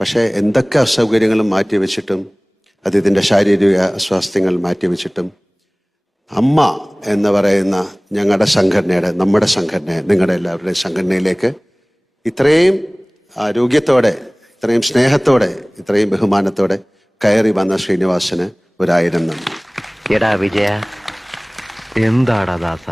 പക്ഷേ എന്തൊക്കെ അസൗകര്യങ്ങളും മാറ്റിവെച്ചിട്ടും അദ്ദേഹത്തിൻ്റെ ശാരീരിക അസ്വാസ്ഥ്യങ്ങൾ മാറ്റിവെച്ചിട്ടും അമ്മ എന്ന് പറയുന്ന ഞങ്ങളുടെ സംഘടനയുടെ, നമ്മുടെ സംഘടന, നിങ്ങളുടെ എല്ലാവരുടെയും സംഘടനയിലേക്ക് ഇത്രയും ആരോഗ്യത്തോടെ, ഇത്രയും സ്നേഹത്തോടെ, ഇത്രയും ബഹുമാനത്തോടെ കയറി വന്ന ശ്രീനിവാസന് 1000 നന്ദി. എടാ വിജയ, എന്താടാ ദാസ